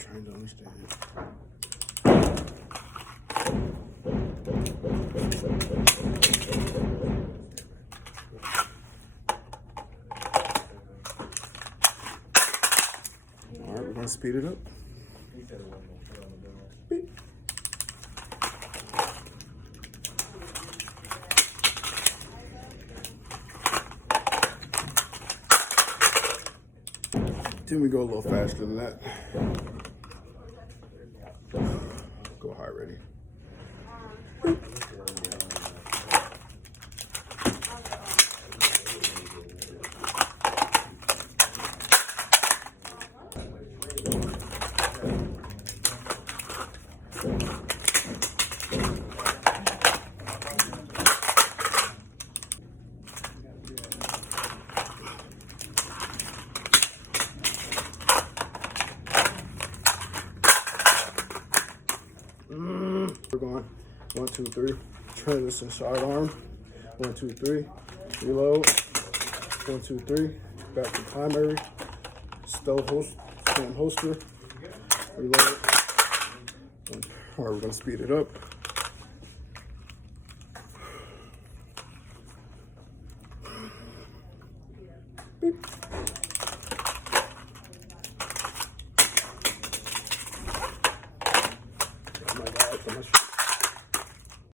trying to understand it. All right, we're gonna speed it up. Beep. Then we go a little faster than that. Go high, ready. We're going 1, 2, 3. Transition sidearm. 1, 2, 3. Reload. 1, 2, 3. Back to primary. Stow host. Stand holster. Reload. All right, we're gonna speed it up. Beep.